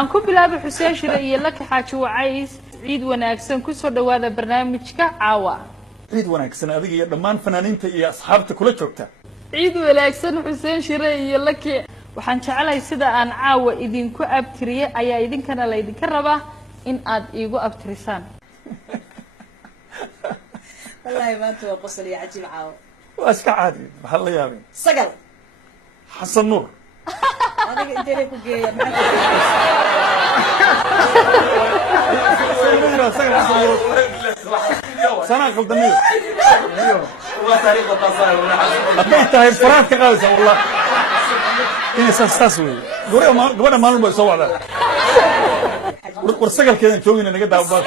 أنكو بلاد حسين شرعي لك حاجة وعايز عيد وناكسن كسر دوادة برنامجك عوا عيد وناكسن أذيك يا دمان فنانين يا أصحابك كل شوكتا عيد وناكسن حسين شرعي لك waxaan jecelahay sida aan caawa idinku abtiriye ayaa idinkana la idinka rabaa in aad iigu abtirisaan wallahi maanta waa qosol iyo cajiib caawa waa iska caadi maxaa la yaabay sagal xasan nuur adiga intee ku geeya سنة قلدمية والله تاريخ التصاير أبيت هاي فرات كغاوسة والله إني ساسوي قبل ما نلبس سوا ذا ورسقل كذا نشوفينا نقدر أبغى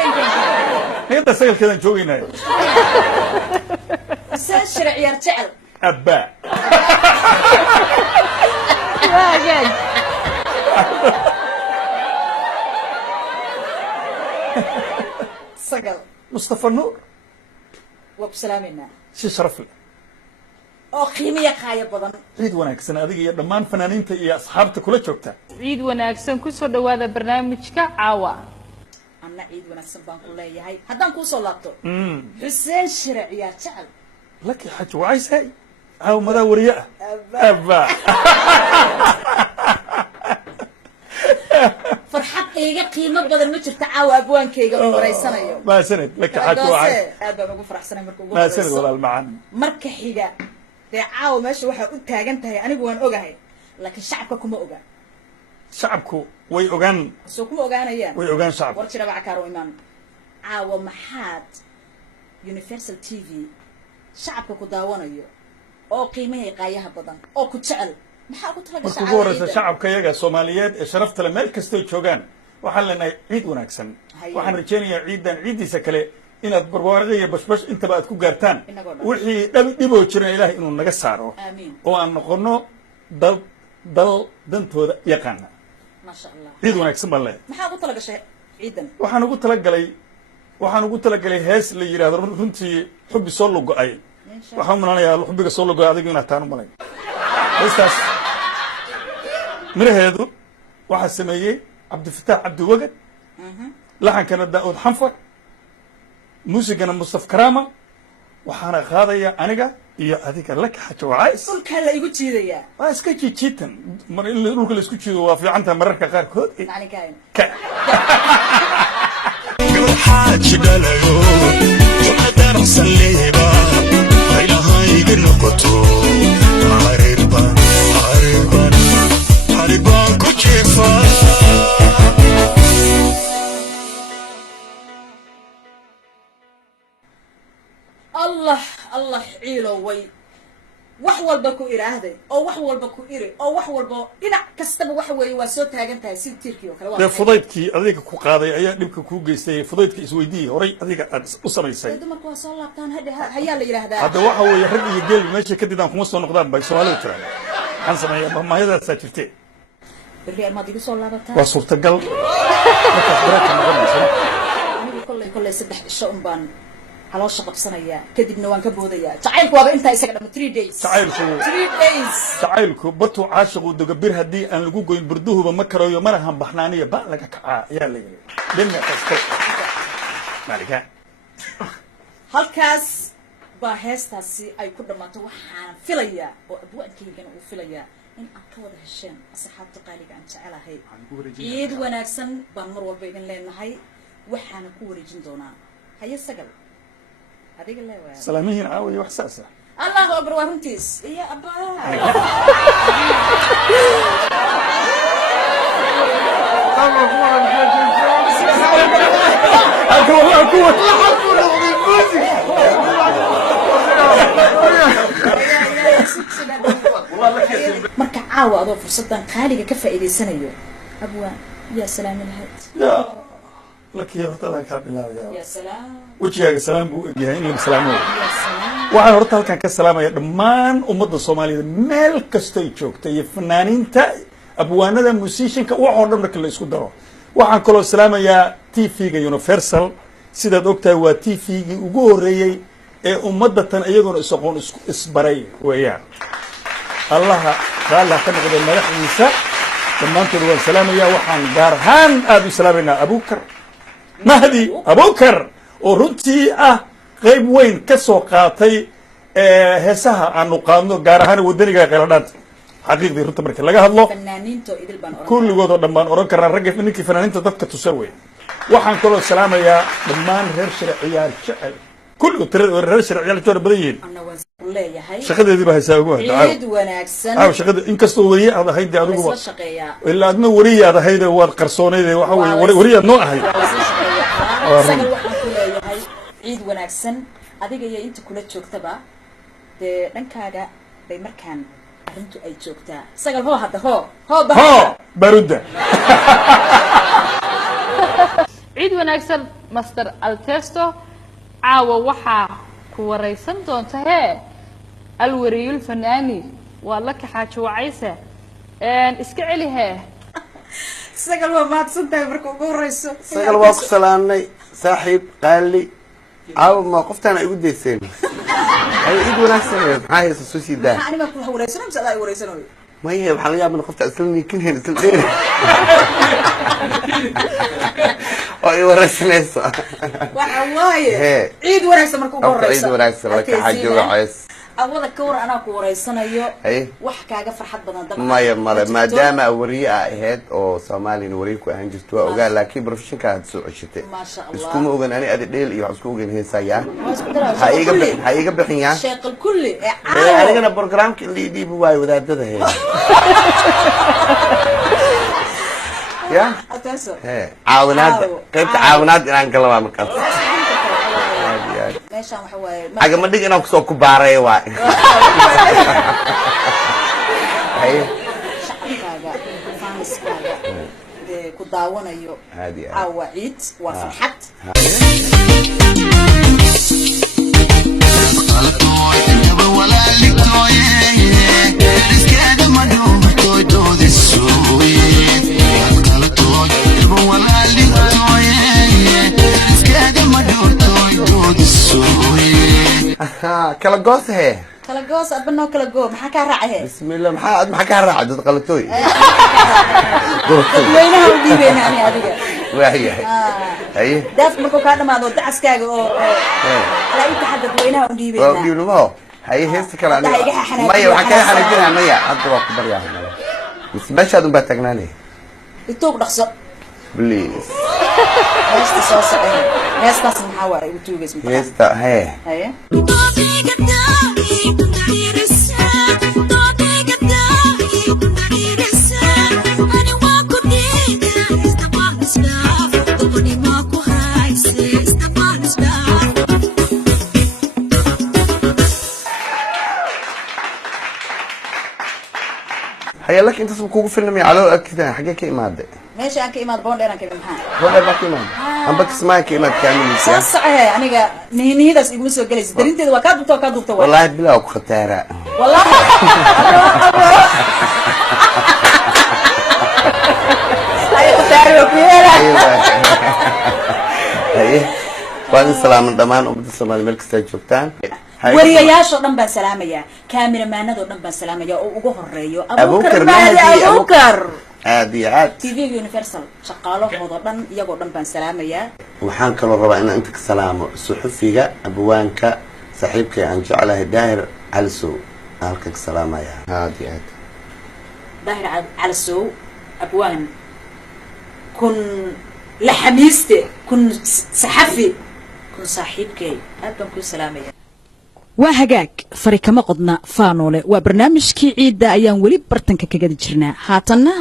نقدر سقل كذا نشوفينا ساشر يرتعل أبا يا جاي سقل مصطفى النور وبسلامنا شي شرف لي oo qiimiye qaaya badan ciid wanaagsan adiga iyo dhammaan fanaaniinta iyo asxaabta kula joogta ciid wanaagsan ku soo dhawaada barnaamijka caawa anna ciid wanaagsan baan ku leeyahay haddaan ku soo laabto xuseen shirciya jecel laki xaj wacaysay caaw madaa wariye ah abba farxad iiga qiimo badan ma jirta caawa abwaankayga oo wareysanayo ma sanad laki xaj wacay aad baan ugu faraxsanahay markuu ugu ma sanad walaal macaan marka xiga caawa meesha waxa u taagan tahay anigu waan ogahay laakiin shacabka kuma oga shacabku way ogaan soo kuma ogaanayaan way ogaan shacab war jira backaar oo imaan caawa maxaad Universal TV shacabka ku daawanayo oo qiimaha qaayaha badan oo ku jecel maxaa ku talagashay markuu horeysa shacabka iyaga Soomaaliyeed ee sharafta leh meel kasta ay joogaan waxaan leenahay ciid wanaagsan waxaan rajaynayaa ciidan ciidiisa kale inaad barbaariga iyo bashbash intaba aad ku gaartaan wixii dhiboo jiran ilaahay inuu naga saaro oo aan noqono dal dantooda yaqaana ma sha Allah ciid wanaagsan baan leeyahay maxaa ku talagashay ciidan waxaan ugu talagalay hees la yiraahdo runtii xubbi soo lugo-ay waxaan malanayaa xubbiga soo lugo adigu inaad taan u malay heestaas miraheedu waxaa sameeyey cabdifataax cabdi wagad laxankana daa'uud xanfar muusigana mustaf karaama waxaana qaadaya aniga iyo adiga laka xajo wacays dhulka la igu jiidaya waa iska jiijiitan mar in dhulka la isku jiido waa fiican tahay mararka qaarkood ka حاج دلو وقدر صليبا إلهي قنقطو عربا كيفا الله عيلو وي wax walba ku iraahday oo wax walba ku iri oo wax walba dhinac kastaba wax weey waa soo taagan tahay si tirkii oo kale waa fudaydkii adiga ku qaaday ayaa dhibka ku geystay fudaydkii isweydii horay adiga aad u samaysay dumarku waa soo laabtaan hayaa la yiraahdaa hadda waxa weeye rag iyo geel meesha ka didaan kuma soo noqdaan bay Soomaalidu jiraan waxaan sameeyaa maayadaas jirtay bari ma digu soo laabataa waa suurtagal markaas baraka noqonaysa kolley saddex isha baan haloo shaqabsanaya kadibna waan ka boodayaa jacaylku waaba inta isaga dhama 3 days 3 days jacaylku batu caashiqu daga bir hadii aan lagu goyn burduhuba ma karayo mana han baxnaaniya ba laga kacaa ayaa la yiri dhinna kasto malika halkaas baa heestaasi ay ku dhamaato waxaan filayaa oo abwaadkaygan uu filayaa in aad ka wada hesheen asxaabta qaaliga aan jecelahay ciid wanaagsan baan mar walba idin leenahay waxaan ku wareejin doonaa haye sagal سلامين عاوي وحساسة الله أكبر وهمتيس يا أبا marka caawa adoo fursadan qaaliga ka faa'iideysanayo abwa ya salaam lahayd ya لك يا هرتها كان يا سلام وجهك سلام بو جهين لي سلامو waxaan horta halkan ka salaamaya dhammaan ummadda Soomaaliyeed meel kasta ay joogto iyo fanaaniinta abwaanada musicianka waxoo dhan marka la isku daro waxaan kaloo salaamayaa TV-ga Universal sidaad ogtahay waa TV-gii ugu horeeyay ee ummadda tan iyagoona isaqoon isbaray weeyaan allaha ka noqday madaxdiisa dhammaantood waan salaamayaa waxaan gaar ahaan aad u salaamaynaa abukar mahdi abukar oo runtii ah qayb weyn ka soo qaatay heesaha aanu qaadno gaar ahaan wadaniga qayladhaanta xaqiiqdii runta marka laga hadlo kulligood oo dhan baan oran karnaa ragga ninkii fanaaniinta dadka tusa wey waxaan kaloo salaamayaa dhammaan reer sharciyaal jecel kulligood tirada reer sharciyaal jecel badan yihiin shaqadeedii baa haysaa ugu hadda shaqada inkastoo wariye aad ahayd dee adigu ilaa adna wariye aad ahayd waad qarsoonayd waxa weeye wariye aad noo ahayd ciid wanaagsan adiga iyo inta kula joogtaba dee dhankaaga bay markaan arrintu ay joogtaa sagal hoo hadda hoo baruda ciid wanaagsan master altesto caawa waxaa ku waraysan doonta hee alwariyul fanaani waa la kaxaajo wacaysa iska celi hee sagal waa mahadsantahay marka ugu horeyso sagal waa ku salaamnay saaxiib qaali caawa ma qoftaan ay ugu dayseen ay ciid wanaagsan maxaa haysa soo sii daa anima ku wareysano mise adaa wareysanayo maya waxaa laga yaabaa qofta isla niikinheen isla dheer oo ay waraysanayso waxa waaye ciid wanaagsan marka ugu horeyso ciid wanaagsan la kaxaajo wacays awada ka war anaa ku wareysanayo wax kaaga farxad badan dad maya male maadaama wariye ahayd oo Soomaaliya wariye ku ahaan jirto waa ogaa laakiin professionka aad soo ceshatay iskuma ogan ani adi dheel iyo wax isku ogan heesaya ha iga bixin yaa sheeqal kulli ee anigana barnaamijka liidii waay wadaadada heey ya caawinaad qaybta caawinaad inaan galaba markaas meeshaan waxa waaye aga ma dhig inaan ku soo ku baaray waay shacabkaaga faaniskaaga dee ku daawanayo caawa ciid waa farxad kala goos he kala goos adbanoo kala goo maxaa kaa raacay bismillah maxaa kaa raacay dad qalatooy weynaha u dhiibeyna ani adiga waayahay haye daaf markuu kaa dhamaado dacaskaaga oo la inta xadad weynaha u dhiibeyna oo dhiibnimo haye heesta kala aniga maya waxa ka xanaajinaa maya hadda waa ku baryaa meeshaad unbaa taagnaanay ituug dhaqso please heesta soo socda heestaas maxaa waaye ugu tuugaysa heesta haye haye هيا لك انت سبكوكو فيلم على كده حاجه كيماده ماشي انك ايماد بوندير انك maxaa بوندير ما كيماد ام بك اسمعك كيماد كامل soo socay aniga nihinidaas igu soo galaysa darinteeda waa ka dubto والله بلا ku khataara والله ay khataara ku yeela ay waan salaaman dhamaan umada Soomaaliyeed meel kasta joogtaan wariyayaasho dhan baan salaamayaa kaamiramanado dhan baan salaamayaa oo ugu horeeyo Abukar aad iyo aad TV Universal shaqaalahooda dhan iyagoo dhan baan salaamayaa waxaan kaloo rabaa inaan inta ka salaamo suxufiga abwaanka saaxiibkay aan jeclahay Daahir Calisow halka ka salaamaya aad iyo aad Daahir Calisow abwaan kun la xamiiste kun saxafi kun saaxiibkay aad baan ku salaamayaa waa hagaag fari kama qodna faanoole waa barnaamijkii ciidda ayaan weli bartanka kaga jirnaa haatanna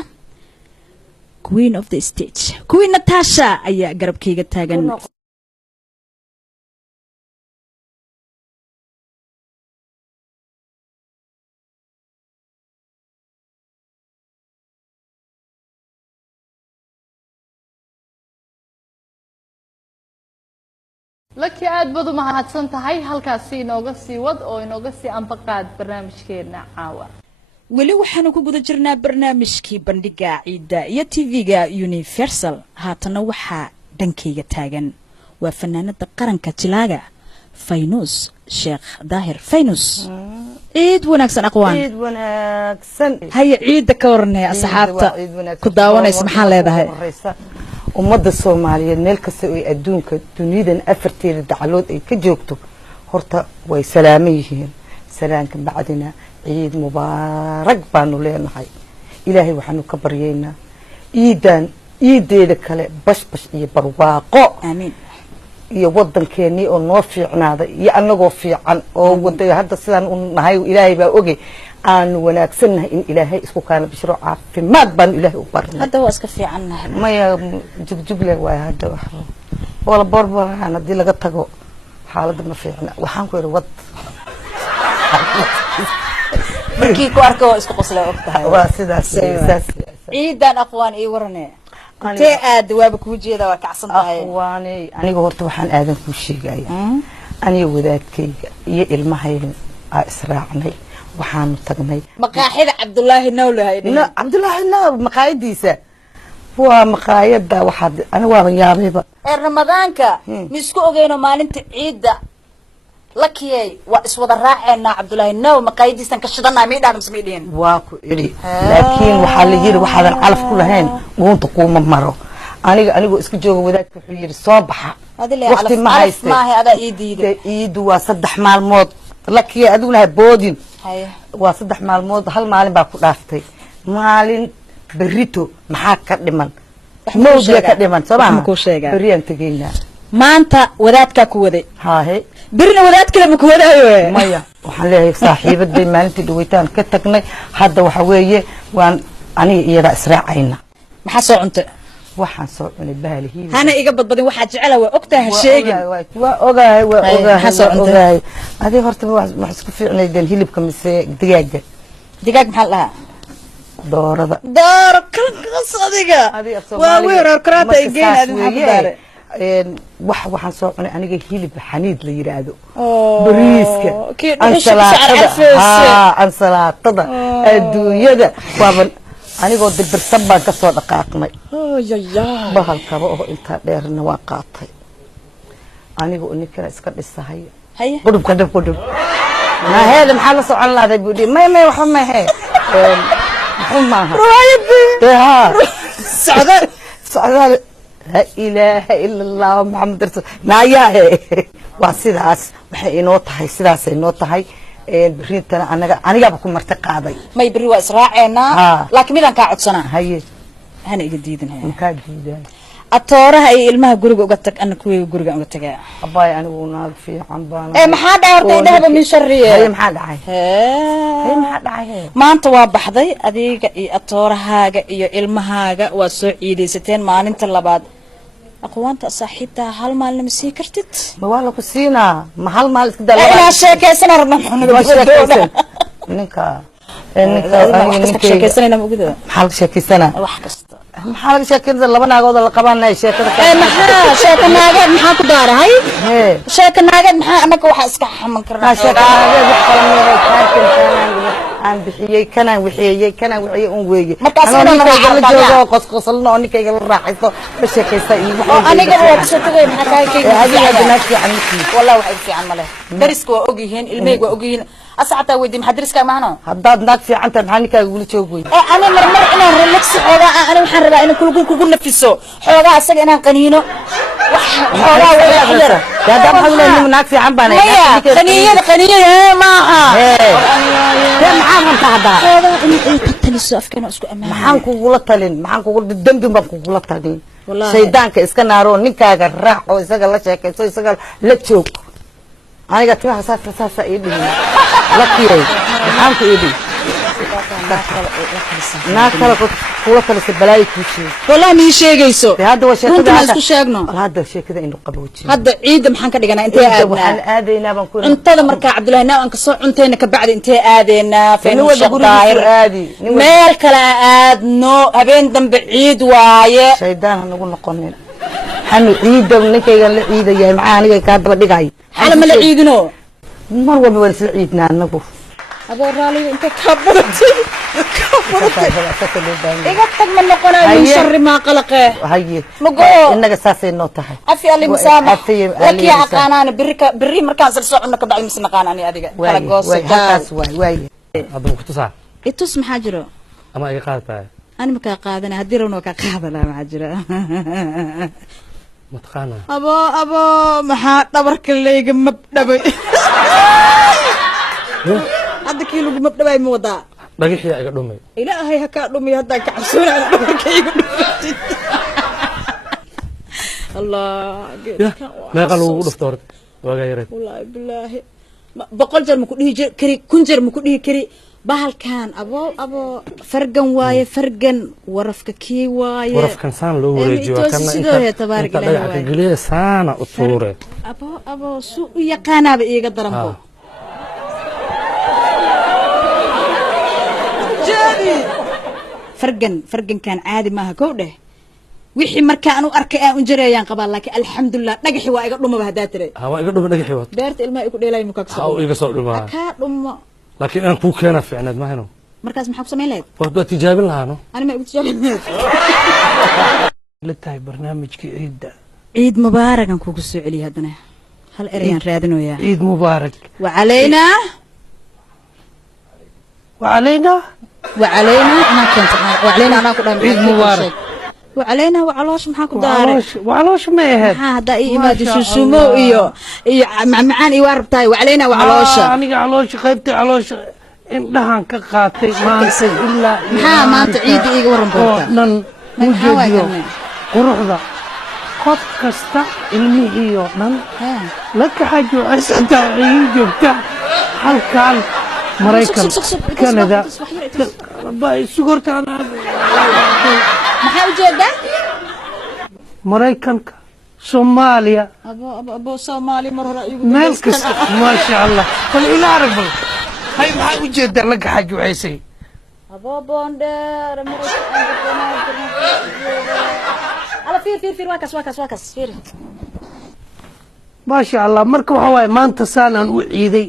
Queen of the Stage Queen Natasha ayaa garabkayga taagan laki aad baad u mahadsan tahay halkaasi inooga sii wad oo inooga sii anbaqaad barnaamijkeena caawa weli waxaanu ku guda jirnaa barnaamijkii bandhiga ciidda iyo TV-ga Universal haatana waxaa dhankayga taagan waa fanaanada qaranka Jilaaga فينوس شيخ داهر فينوس عيد وناكسن أقوان عيد وناكسن هي عيد كورني أصحابتا كداوانا اسمحان لهذا ومدى الصومالية نلكس أدونك دنيدا أفرتير الدعالود أي كجوكتو هرتا وي سلاميهين سلامك بعدنا عيد مبارك بانو لينا هاي إلهي وحنو كبرينا إيدي لك بش إيه برواقو آمين iyo wadankeeni oo noo fiicnaaday iyo anagoo fiican oo waday hadda sidaan u nahay ilaahay baa ogay aan wanaagsannahay in ilaahay isku kaana bishro caafimaad baan ilaahay u barnay hadda waa iska fiicannahay maya jugjugle waa hadda wax wala barbaraan hadii laga tago xaaladda ma fiicna waxaan ku yiri wad markii ku arko isku qoslay ogtahay waa sidaas ciidan aqwaan ii warane intee aad waaba ku jeeda waa kacsan tahay aqwaani aniga horta waxaan aadan ku sheegaya aniga wadaadkayga iyo ilmahayga israacnay waxaan tagnay maqaaxida Cabdullaahi Nawlahay Cabdullaahi Naw maqaayadiisa waa maqaayada waxaad ana waa yaabayba ramadaanka misku ogeeno maalinta ciida lakiyay waa iswada raacayna Cabdullaahi Naw maqaayadiisan ka shidanaa miidhaan ismiideen waa ku iri laakiin waxa la yiri waxaan calaf ku lahayn uunta kuma maro aniga isku jooga wadaadku wuxuu yiri soo baxa waqti ma hayste maahay ada iidu waa 3 maalmood lakiyay aduna boodin waa 3 maalmood hal maalin baa ku dhaaftay maalin berito maxaa ka dhiman mowdiga ka dhiman sabaa beriyan tagayna maanta wadaadka ku waday haahe birna wadaad kale ma ku wadaayo maya waxaan leeyahay saaxiibaday maalintii dhawaytaan ka tagnay hadda waxa weeye waan aniga iyada israacayna maxaa soo cuntay waxaan soo cunay baalihi hana iga badbadin waxa jecel waa ogtahay sheegin waa ogahay adi horta wax isku fiicnaydeen hilibka mise digaaga maxaa lahaa doorada kan sadiga waa weerar karaata igeen aad maxaa daare waxaan soo cunay aniga hilib xaniid la yiraahdo bariiska ansalaatada adduunyada waaban anigoo dibirsan baan ka soo dhaqaaqnay bahalkaba oo intaa dheerna waan qaatay anigoo ninkana iska dhisahay qudubka qudub هذا محل صعد الله ذا بودي ما يوحم ما هي محمها رواية سعداء لا إله إلا الله محمد رسول نايا هي واسيداس waxay inoo tahay sidaas ay inoo tahay bariintana aniga ba ku martay may bari waa israaceena laakiin midaan ka codsanaa haye hana iga diidan ka diidan atooraha ay ilmaha guriga uga tag ana kuwii guriga uga tagaa abay anigu naag fiican baan maxaa dhaartay dhahaba min sharriye maxaa dhacay maanta waa baxday adiga iyo atoorahaaga iyo ilmahaaga waa soo ciideysateen maalinta labaad aqwaanta saaxiibta hal maalin ma sii kartid ma waa la ku siinaa ma hal maalin iska dalaa ila sheekaysan rabna ninka sheekaysanayna ma ogida maxaa la sheekaysana wax kasta maxaa la sheekaysan laba naagood la qabanay sheekada maxaa sheekanaagad maxaa ku daarahay sheekanaagad maxaa anaga waxa iska xaman karnaa sheekanaagad wax kala meeray taarkan aan bixiyay kana wixiyay un weeye aniga la joogo qosqosalno aniga la raaxaysto ba sheekaysta iyo aniga waa ku soo tagay maxaa ka adiga banaadki anki wallahi wax fiican ma leh dariska waa ogyihiin ilmeyga waa ogyihiin asxaabta weydii maxaa dariska maahno haddaad naag fiican tahay maxaa ninka ugu joogay ana marmar inaan relax xoogaa ana waxaan rabaa inaan kugu nafiso xoogaa asaga inaan qaniino wax xoogaa wada xir hada maxaa nin naag fiican baan qaniiyada maaha maxaa hada in ay tataliso afkeena isku amaan maxaan kugula talin maxaan kugu dambi baan kugula talin shaydaanka iska naaro ninkaaga raac oo isaga la sheekayso isaga la joog aniga timaha saasa ii dhigay la kiyay maxaan ku idhi naag kale kula talisa balaayi ku sheeg wallahi ma sheegayso hadda waa sheekada isku sheegno hadda sheekada inuu qaboojiyo hadda ciid maxaan ka dhiganaa intee waxaan aadaynaa baan ku cuntada marka Cabdullaahi Naaw aan ka soo cuntayna ka bacdi intee aadeena meel kale aadno habeen dambe ciid waaye shaydaan nagu noqonin hanu ciida ninkayga la ciidayaa maxaa aniga ka daba dhigay xal ma la ciidino mar walba waan isla ciidnaa anagu أبو رالي أنت كبرتي إيجا تجمع نقنا من شر ما قلقه هاي مقول إنك أساسي النوتة عفي اللي مسامح لك يا قانان بري مركز السوق إنك بعد مسنا قاناني هذيك واي واي هذا مختصر إتوس محاجرة أما أي قاعدة أنا مكا قادنا هديرون وكا قادنا محاجرة متقانة أبو محا دبرك اللي يقمب دبي هذا كيلو قمب دبي موضع دقيق يا قدومي إلهي هكا دمي هذا كعسون على دبرك يقمب الله ما قالوا دفترك وغيرت والله بالله بقول جر مكوديه كري كنجر مكوديه كري bahal kan abo fargan waaye fargan warafka kii waaye warafkan saan loo wareejiyo kana sidoo ya tabaarak ilaahay waaye galiye saana u tuure abo suu u yaqaanaaba iiga daranbo jadi fargan kan caadi maaha kow dheh wixii markaan u arkay aan u jareeyaan qabaa laakiin alxamdulillah dhagaxi waa iga dhumaba hadaa tire waa iga dhuma dhagaxi waa beerta ilmaha igu dheelay muka kasoo iga soo dhuma ka dhumo laakiin aan ku keena fiicnad ma hayno markaas maxaa ku sameyn lahayd waa tijaabin lahaano ani ma igu tijaabin la tahay barnaamijkii ciid mubaarakan kugu soo celiyo hadana hal erayaan raadinoyaa ciid mubaarak وعلينا أنا كنت وعلينا أنا كنت عيد مبارك وعلينا وعلاش محاكو داري وعلاش ما يهد هذا إيه ما تشومو إيو معاني واربتاي وعلينا وعلاش أنا علاش خيبتي علاش إن دهان كقاتي ما نسي إلا ما تعيد إيه ورنبوتا نن وجديو قروح ذا قد كستا المهيو نن لك حاجة أسعد عيد بتاع حلقان مريكان كندا باي سكرت أنا maxaa u jeedaa maraykanka Soomaaliya abo Soomaali mar hore igu meel kasta ma sha Allah bal ila arag bal hay maxaa u jeedaa laga xaji waysay abo bonder ala fiir waakas fiir ma sha Allah marka waxa way maanta saanan u ciiday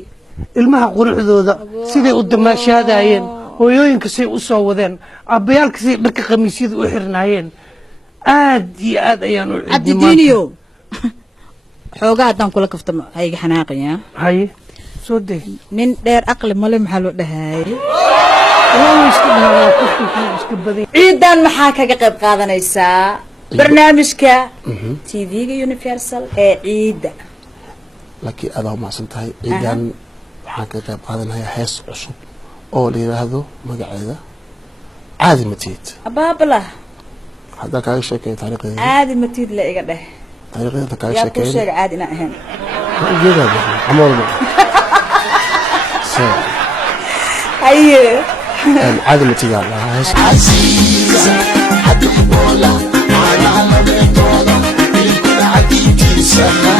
ilmaha quruxdooda siday u damaashaadayeen hooyooyinka say u soo wadeen abayaalka say dharka khamiisyada u xirnaayeen aad iyo aad ayaan u cabdidiiniyo xoogaa haddaan kula kaftamo hayga xanaaqaya haye soo day nin dheer aqli male maxaa loo dhahaayey ciidan maxaa kaga qayb qaadanaysaa barnaamijka tv-ga universal ee ciida laakiin adaa umacsan tahay ciidan waxaan kaga qayb qaadanayaa hees cusub oo la yiraahdo magaceeda caadi matiid abaabla hadda kaaga sheekay taariikhdeeda caadi matiid la iga dheh taariikhdeeda kaaga yaa ku sheekay sheeg caadi na ahayn ujeeda amool ma haye caadi matiid la hees عزيزة حدك بولا أنا على بيتولا يكون عديتي سنة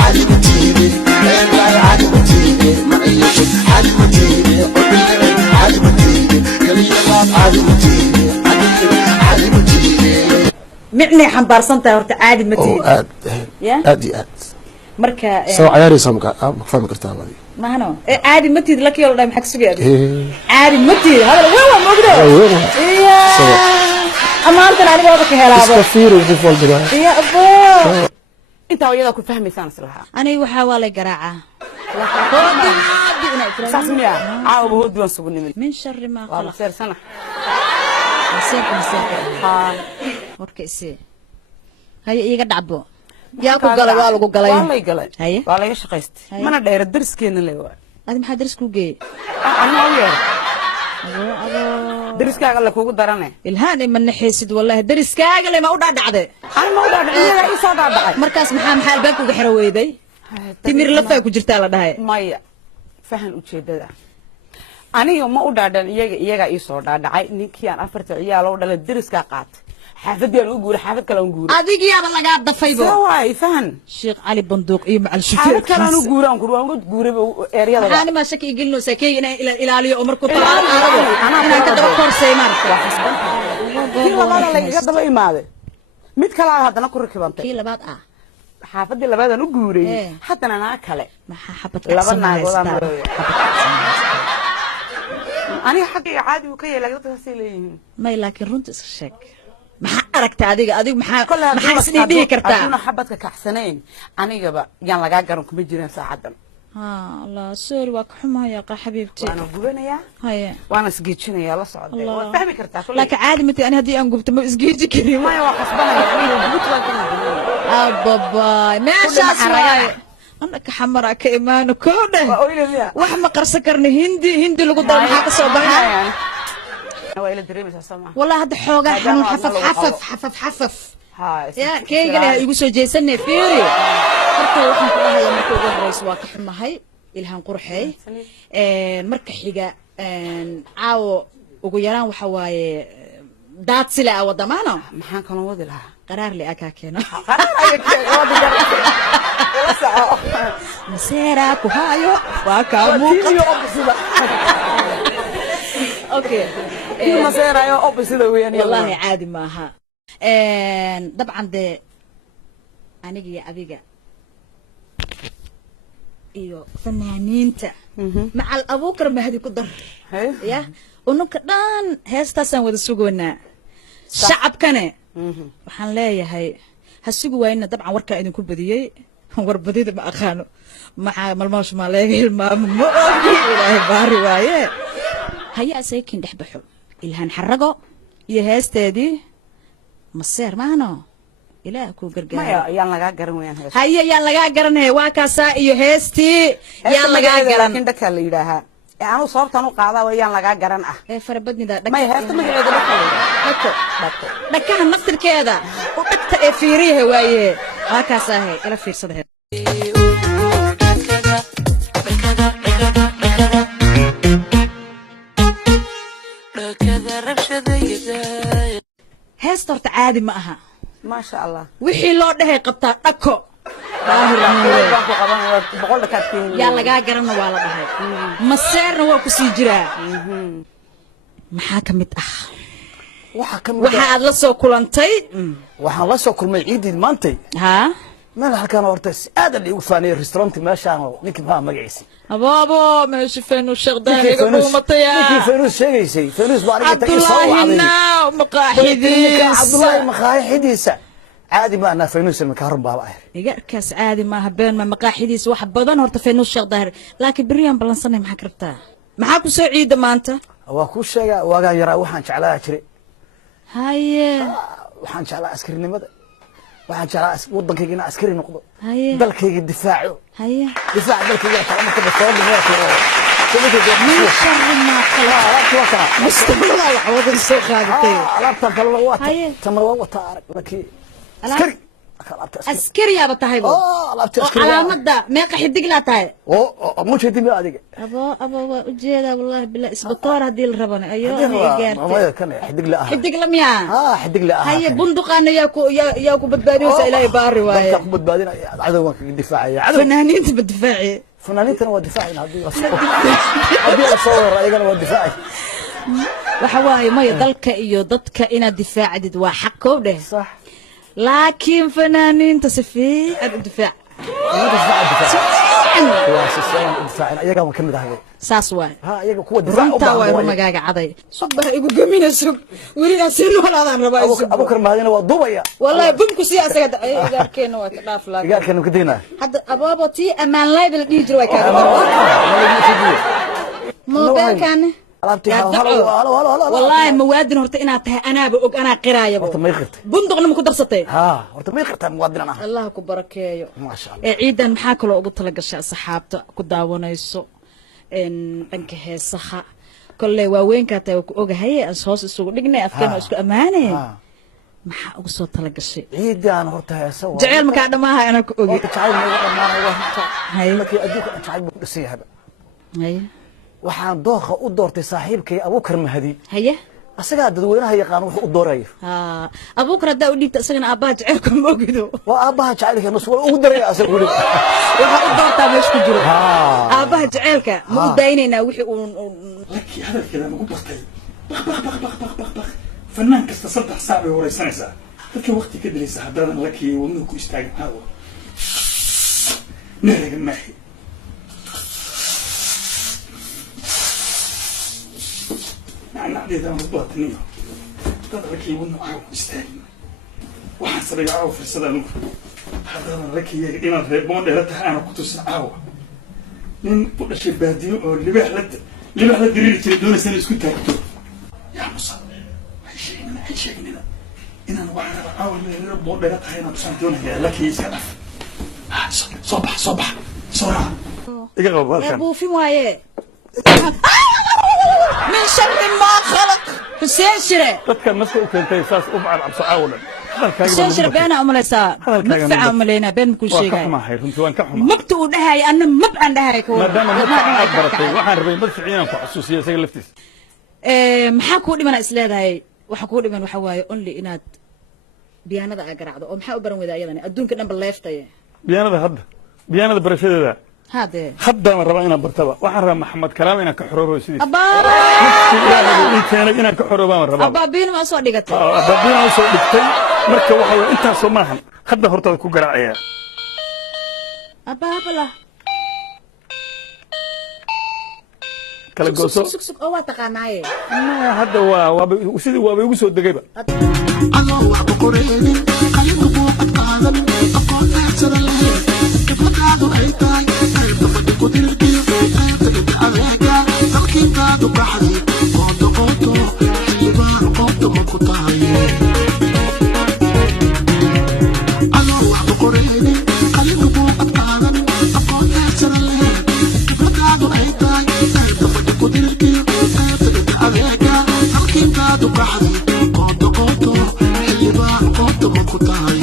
عادي متيني لا عادي متيني معيش عادي متيني عادي متيني كلية عادي متيني عادي متيني micnay xambaarsantahay horta caadi matiid aad iyo aad marka soo ciyaaraysaa ma fahmi kartaa wadi mahano caadi matiid la kiyol dhay maxaa sugeeyay caadi matiid hada waa mogdo iya amaantan aniga wada ka helaabo iska fiiro qof walba iya abo inta wayada ku fahmaysaan islaha aniga waxa waa la garaaca saasmiya caawa hood waan sugu nimid min sharri ma waa khalaq seersana warkaysi haye iiga dhacbo yaa ku galay waa lagu galay waa lay galay haye waa laga shaqaystay mana dheer dariskeena leh waa adi maxaa daris ku geeyay ana u yeer dariskaaga la kugu darane ilhaan ma naxaysid wallahi dariskaaga le ma u dhaadhacday ana ma u dhaadhacay iyaga ii soo dhaadhacay markaas maxaa albaabka uga xira weyday timir lafay ku jirtaa la dhahay maya fahan ujeedada aniga ma u dhaadhan iyaga ii soo dhaadhacay ninkii aan afarta ciyaal oo dhalay dariskaa qaatay xaafadii aan u guuray xaafad kale aan guuray adigiyaaba lagaa dafaybo waay fahan sheekh cali banduuq iyo macal shufeer xaafad kale aan u guuray aan guuray eeryada waxaan ma shaki igelinaysaa kay inay ilaaliyo oo markuu talaalo qaado anaa ka daba korsay marka kii labaad la iga daba imaaday mid kale haddana ku rakibantay kii labaad xaafadii labaad aan u guuray haddana naa kale maxaa xabad laba naagood aan aniga xaqii caadi uu ka yeelay dadkaasay leeyihiin may laakiin runta iska sheeg maxaa aragta adiga maxaa isdhihi kartaa aduna xabadka kaxsanayn anigaba yaan lagaa garan kuma jiraan saacadan الله سوري وكحمها يا حبيبتي انا غبنيا هيا وانا سجيتشنيا لا صعد فهمي كرتا لك عادي متى انا هدي انقبت ما اسجيتي كريم ما هو خصبنا بابا ما شاء الله انا كحمرا كايمان كونه وحما قرسكرني هندي لو قدام حاجه سو بخا ويل دريمس سما والله هذا حوغا حنون حفف يا كيغا لا igu soo jeesanay fiiri horta waxaan ku dhahayaa markii ugu horreysay waa ka xumahay ilhaan qurxay marka xiga caawo ugu yaraan waxa waaye daad sila wadamaano maxaan kala wadi lahaa qaraar li aka keeno qaraar ay wadi garaa masera ku hayo waa ka muuqda okay masera yo opposite weeyaan wallahi caadi maaha طبعا ده انا يا ابيغا iyo fanaaniinta macal abuukar mahdi ku dar ya ununka dhan heestaasaan wada sugoonaa shacabkane waxaan leeyahay ha sugi waayna dabcan warkaa idinku badiyey warbadida ma aqaano maxaa malmaash ma leega hilmaamo ma ogi ilaahay baari waaye hayaa saykin dhex baxo ilhaan xarago iyo heesteedii maseer maano ilaah ku gargaar maya yaan laga garan weeyaan hees haye yaan laga garanay waa kaasa iyo heestii yaan laga garan laakiin dadka la yiraaha aanu sababtan u qaadaa weeyaan laga garan ah farabadnida may heesta magaceeda dhakaha naftirkeeda u dhagta ee fiiriyaha waaye waa kaasa ila fiirsada heesta horta caadi ma aha ما شاء الله wixii loo dhahay qabtaa dhako yaa lagaa garanna waa la dhahay maseerna waa ku sii jiraa maxaa ka mid ah waxa aad la soo kulantay waxaan la soo kulmay ciidii maantay ها meel halkaan horta aad ay ugu faanay restaurant meeshaan ninkii ma magaciisa بابا ماشي فانوس شيخ داهي قومتيا ninkii فانوس sheegaysay فانوس baa aniga tagay soo عبد الله مقاحيديس عبد الله مقاحيديس عادي ما انا فانوس المكهرب بابا يقركاس عادي ما بين ما مقاحيديس واحد بدن هورتا فانوس شيخ داهر لكن بريان بلانسنay maxaa kartaa maxaa ku soo ciida maanta waa ku sheega waagaan yaraa waxaan jeclaa jiray haye waxaan jeclaa askarinimada waxaan jeclaa wadankayga inaan askari noqdo haye dalkayga difaaco haye difaac dalkayga kala marka soo dhimaatay من شر ما خلق مستقبل العوض السوق هذا alaabtan kale waa tamar waa wata arag laakiin askari askari yaa batahaybo alaabta askari calaamada meeqa xidig la tahay oo mu jeedin adiga abo waa ujeeda wallahi bilaa isbitaar hadii la rabana ayo gaartay kan xidig la ah xidig la miya xidig la ah haye bunduqana yaa ku badbaadiyay ilaahay baari waaye ku badbaadinaya cadawga ka difaacaya fanaaniinta badfaaci fanaaniintana waa difaacina hadii la soo raayigana waa difaaci waxa waaye ma dalka iyo dadka inaad difaacdid waa xaq koob صح لكن فنانين تصفي الدفاع دفاع ايغا ما كمid ahay saas waay ha iyaga kuwa difaac u baahan waa magaaga caday subax igu gamina sug wariga seen walaadaan rabaa abu karmaadina waa dubaya wallahi bunku si asaga igarkeena waa ka dhaaf laakiin igarkeena ka deena hadda ababo tii amaan level dhigi jir way ka mobilkan والله موادن هرت انا انا بوق انا قرايه هرت ما يقرت بندقنا ما كدرستay ها هرت ما يقرت موادن انا الله كبركيو ما شاء الله ciidan maxaa kale ugu tala gashay asxaabta ku daawanayso dhanka heesaha kullee waaweynka taa ku ogahay aan soo isugu dhignay afkeena isku amaanay maxaa ugu soo tala gashay ciidan horta heesa waa jacayl markaa dhamaaha ana ku ogay jacayl ma dhamaanay waa horta hay markii adduunka jacayl buu dhisay hada hay waxaan dooqa u doortay saaxiibkay Abuukar Mahdi haye asaga dadweynaha yaqaan wuxuu u doorayo Abuukar hada u dhigta asagana aabaha jaceelka ma ogido waa aabaha jaceelka nuswa ugu daray asaga wali waxa u doortaa meesh ku jiro aabaha jaceelka ma u daayinayna wixii uu laki hadalkeeda ma ku bartay fanaan kasta saddex saac ay wareysanaysaa dadka waqti ka dilaysa haddana laki wadnuhu ku istaagay haawo neeraga maahi nacnacdeeda aan udbaataniyo dad rakii wadna caaw istaagin waxaan sameeya caaw firsada anugu haddaadan rakiyaga inaad reeboon dheera tahay aana ku tusin caawa nin u dhashay baadiyo oo libaax la diriiri jiray doonaysa inay isku taagto yaa musa hay sheegnina inaan waxaan raba caawa reeboon dheera tahay inaan tusaan doonaya lakiya iska dhaf soo bax soo raac iga qabo halkan buufin waaye من شر ما خلق حسين شري dadkan naska u keentay saas u bacal cabso caawadan حسين شري بينا عمليسا مدفع عملينا بين كل شيء waa ka xumahay runtii waan ka xumaa مبتو دهاي انا مبعن دهاي كو maadaama madfacaad baratay waxaan rabay madfaci inaan ku xasuusiyo isaga laftiisa maxaa kuu dhiman is leedahay waxa kuu dhiman waxa waaye only inaad biyaanada aa garaacdo oo maxaa u baran weyda ayadani adduunka dhanba leeftaya biyaanada barashadeeda هذا haddaan rabaa inaan bartaba waxaan rabaa maxamed kalaam inaan ka xoroobo sidiisa أبا keenay inaan ka xoroobaan rabaa أبا بين ما صار دقتي abaabiin aan soo dhigtay marka waxa weeye intaasoo maahan hadda hortaada ku garaacaya أبا بلا kala gooso سك أو تقنعي hadda waa sidii waaba igu soo degayba adoo wax ku qoreynin qalinku buuqad qaadan aqoonteedsada lahayd khibradaadu ay tahay qaybta fadhi ku dirirkiyo qaybta inta adeega dalkiintaadu baxday qooto xildhibaan qoobta ma ku tahay adoo wax ku qoreynin qalinku buuqad qaadan aqoonteedsada lahayd khibradaadu ay tahay qaybta fadhi ku dirirkiyo qaybta inta adeega dalkiintaadu baxday xildhibaan qoobta ma ku tahay